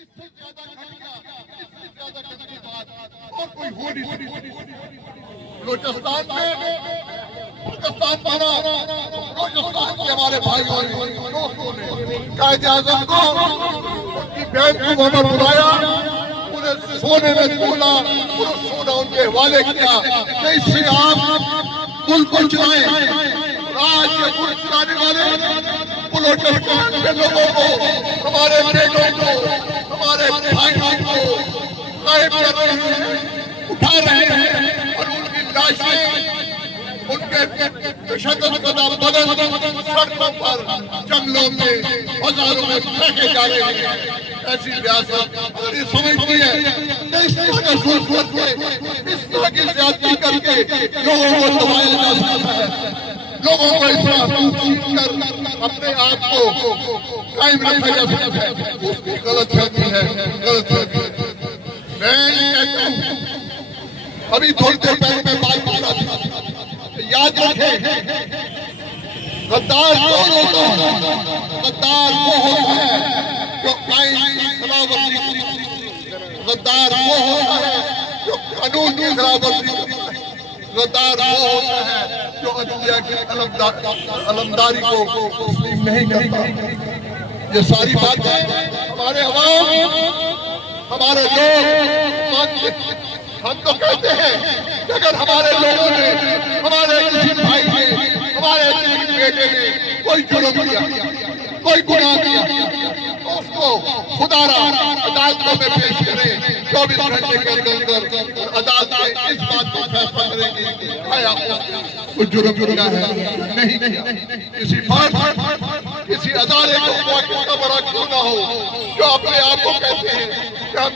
इससे ज्यादा घटिया, इससे ज्यादा गंदी बात और कोई हो नहीं सकती। बलूचिस्तान में पाकिस्तान बना, बलूचिस्तान के हमारे भाइयों ने दोस्तों ने कायदे आज़म को उनकी बहन को वहां बुलाया, उन्हें सोने में तोला, पूरा सोना उनके हवाले किया कि इससे आप मुल्क को चलाएं। आज ये मुल्क चलाने वाले बलूचिस्तान के लोगों को, हमारे बेटों को, हमारे भाइयों को गायब कर रहे हैं, उठा रहे हैं और उनकी लाशें उनके तशद्दुद ज़दा बदन सड़कों पर, जंगलों में, बाजारों में फेंके जा रहे हैं। ऐसी रियासत अगर ये समझती है कि इस तरह का जुल्म करके, इस तरह की ज़्यादती करके लोगों को दबाया जा सकता है, लोगों को इस तरह कर अपने आप को कायम रखा जा सकता है, उसकी गलत फहमी है, गलत फहमी। मैं ये कहता हूँ, अभी थोड़ी देर पहले मैं बात कर रहा था, याद रखें गद्दार कौन होता है? गद्दार वो होता है जो कायम की खिलाफवर्जी, गद्दार वो होता है जो कानून की खिलाफवर्जी, गद्दार वो होता है जो अदलिया की अलमदारी को तस्लीम नहीं करता। ये सारी बातें हमारे अवाम, हमारे लोग मानते हैं। हम तो कहते हैं कि अगर हमारे लोगों ने, हमारे किसी भाई ने, हमारे किसी बेटे ने कोई जुर्म किया, कोई गुनाह किया, तो उसको खुदारा अदालतों में पेश करें 24 घंटे के अंदर, अदालत इस बात को फैसला करेगी आया कुछ जुर्म किया है नहीं किया। किसी फर्द, किसी अदालत को कितना बड़ा क्यों ना हो, जो अपने आप को कहते हैं कि हम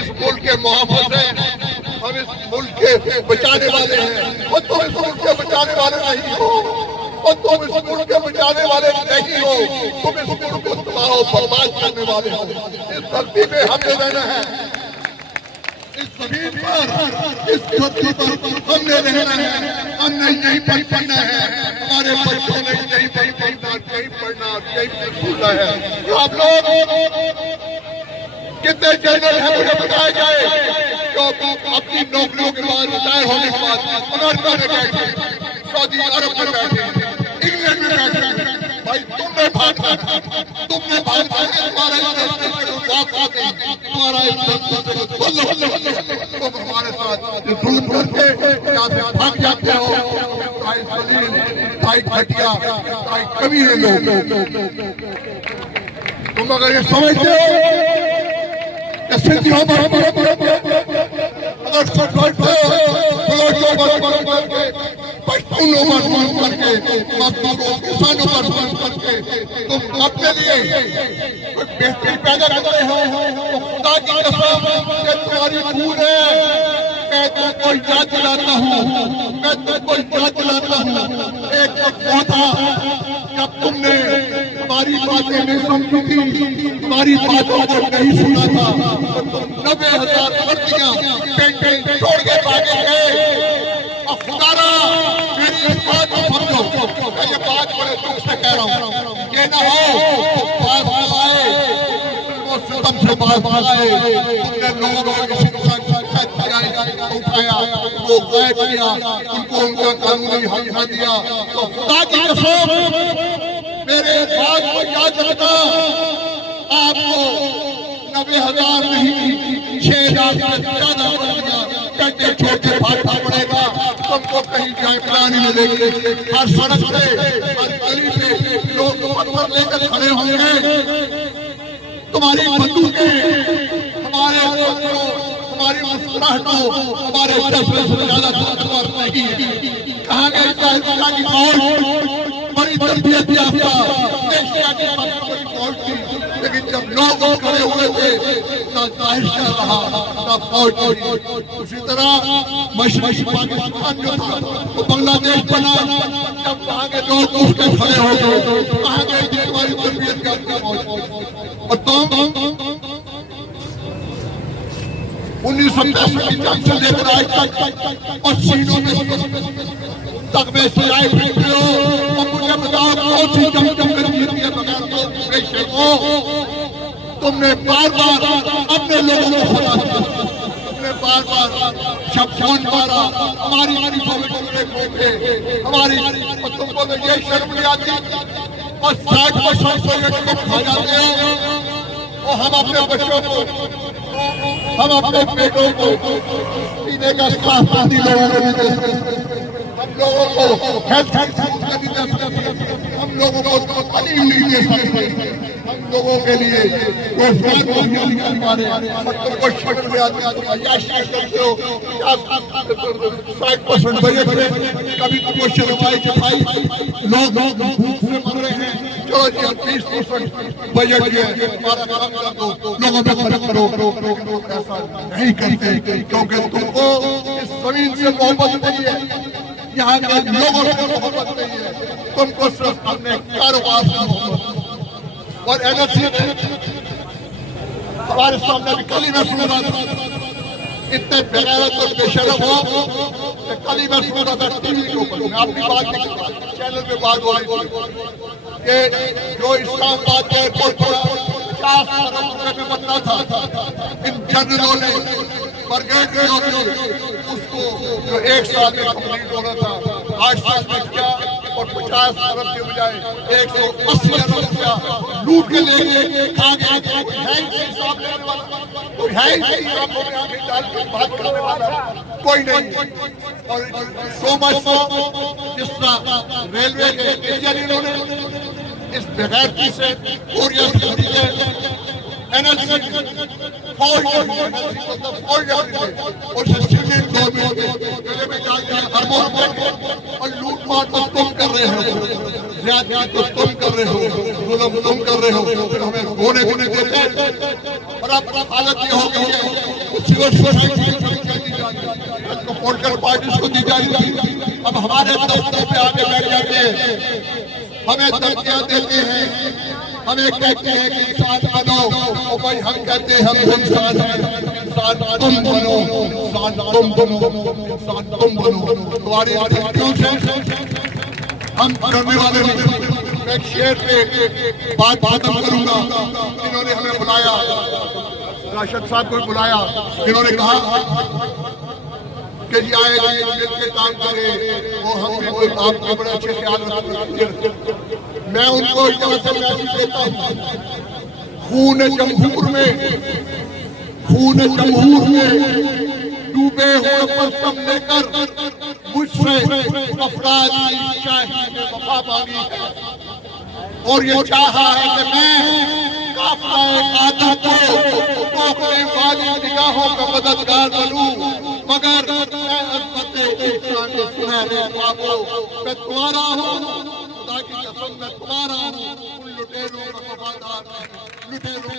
इस मुल्क के मुहाफ़िज़ हैं, हम इस मुल्क के बचाने वाले हैं, और तुम इस मुल्क के बचाने वाले नहीं हो, और तुम इस मुल्क के बचाने वाले नहीं हो, तुम इस मुल्क को तबाह बर्बाद करने वाले हो। इस धरती पे हमने रहना है, इस जमीन पर, इस धरती पर हमने रहना है, हमने यहीं पर पढ़ना है, हमारे बच्चों ने यहीं पर पढ़ना, यहीं पढ़ना, यहीं पर भूलना है। आप लोग कितने जनरल हैं मुझे बताया जाए जो अपनी नौकरियों के बाद, रिटायर होने के बाद अमेरिका में बैठे, सऊदी अरब में बैठे, इंग्लैंड में बैठे। भाई तुमने भागना, तुम्हारा तुम हमारे साथ जुल्म करके भाग जाते हो। भाई घटिया, भाई कमीने लोग, तुम अगर ये समझते हो सिंधियों अगर पश्तूनों पर जुल्म करके, मजदूरों, किसानों पर जुल्म करके तुम अपने लिए कोई बेहतरी पैदा करते हो, तो खुदा की कसम ये तुम्हारी भूल है। मैं तुमको याद दिलाता हूँ, मैं तुमको याद दिलाता हूँ, एक वक्त वो था जब तुमने हमारी बातें नहीं समझी थी, हमारी बातों को नहीं सुना था, तो तुम 90,000 वर्दियां पेंटिंग छोड़ के भागे गए। और खुदारा मेरी इस बात को समझो, मैं ये बात बड़े दुख से कह रहा हूँ, ये ना हो पास आए, तुमसे बात आए, तुमने लोगों को किसी तरह उठाया, वो गैर किया, उनको उनका कानूनी हक न दिया। तो खुदा की कसम मेरे बात को याद रखना, आपको 90,000 नहीं 6 लाख से ज्यादा करके छोड़ के भागना पड़ेगा। तुमको कहीं जाए नहीं मिलेगी, हर सड़क पे, हर गली पे लोग पत्थर लेकर खड़े होंगे, तुम्हारी बंदूकें हमारे हमारी मुस्कुराहटों, हमारे जज्बे से ज्यादा ताकतवर नहीं है। कहा गया साहित्या की फौज बड़ी तरबियत याफ्ता एशिया की सबसे बड़ी फौज थी, लेकिन जब लोग खड़े हुए थे ना साहित्या रहा ना फौज थी। उसी तरह मशरक़ी पाकिस्तान जो था वो बांग्लादेश बना, जब वहाँ के लोग उठ के खड़े हो गए, कहा गया कि हमारी तरबियत याफ्ता फौज। और तुम 1965 की जंग से लेकर आज तक और सीनों में तक में सिलाई फेंकते हो, और मुझे बताओ कौन सी जंग तुमने जीती है बगैर तो तुमने बार बार अपने लोगों को खुदा किया, तुमने बार बार शब्द मारा, हमारी हमारी और तुमको तो ये शर्म नहीं आती और 60% प्रोजेक्ट को खा जाते हैं और हम अपने बच्चों को, हम अपने बेटों को पीने का साफ पानी लोगों को नहीं दे सकते, हम लोगों को हेल्थ नहीं दे सकते, हम लोगों को पानी नहीं दे सकते, हम लोगों के लिए रोजगार को नहीं निकाल पा रहे, तुमको शर्म नहीं आती, याद करते हो 60% बजट में कभी तुमको शर्म आई कि भाई लोग भूख से मर रहे हैं, चलो जी 20% बजट जो है हमारा काम कर दो, लोगों पे खर्च करो, ऐसा नहीं करते क्योंकि तुमको इस जमीन से मोहब्बत नहीं है, यहाँ के लोगों से मोहब्बत नहीं है, तुमको सिर्फ अपने कारोबार से मोहब्बत। और एनर्जी हमारे सामने भी कल ही मैं सुन रहा था, इतने बेगैरत और बेशरम हो कि कल ही मैं सुन रहा था टीवी के ऊपर, मैं अपनी बात नहीं कर रहा, चैनल पे बात हो रही थी कि जो इस्लामाबाद के एयरपोर्ट पर 50 अरब रुपए में बनना था, इन जनरलों ने ब्रिगेडियरों ने उसको जो 1 साल में कंप्लीट होना था 8 साल में किया और 50 अरब के बजाय 180 अरब रुपया लूट के ले गए, खा गए, है ही हिसाब लेने वाला, कोई है ही नहीं आंखों में आंखें डाल के बात करने वाला, कोई नहीं। और सो मच सो जिस तरह रेलवे के इंजीनियरों ने इस बेगैरती से कोरिया से खरीदे एनर्जी फौज और सिविलियन गवर्नमेंट में डाल दिया अरबों रुपए और लूटमार तो तुम कर रहे हो, ज्यादा तो तुम कर रहे हो, जुल्म तुम कर रहे हो, फिर हमें होने को नहीं देते। और अब हालत ये हो गई है सिविल सोसाइटी को पॉलिटिकल पार्टीज को दी जाएगी, अब हमारे दफ्तर पे आके बैठ जाते हैं, हमें धमकियां देते हैं, हमें कहते हैं कि इंसान बनो, और भाई हम कहते हैं हम इंसान हैं, इंसान तुम बनो, इंसान तुम बनो, इंसान तुम बनो, तुम्हारी क्यों से हम करने वाले नहीं। मैं शेर पे बात खत्म करूंगा। इन्होंने हमें बुलाया, राशिद साहब को बुलाया, इन्होंने कहा कि जी आए मिलकर काम करें, वो हम भी कोई आपको बड़े अच्छे ख्याल रखते। मैं उनको यहाँ से मैसेज देता हूँ, खून जमहूर में डूबे हुए परचम लेकर मुझसे अफराद की शाही में वफा मांगी है, और ये चाहा है कि मैं काफिला आदम को टोकने वाली निगाहों का मददगार बनूं, मगर मैं अज़मत इंसान के सुनहरे ख्वाबों मैं तुम्हारा हूँ, खुदा की कसम मैं तुम्हारा हूँ, उन लुटेरों का वफादार लुटेरों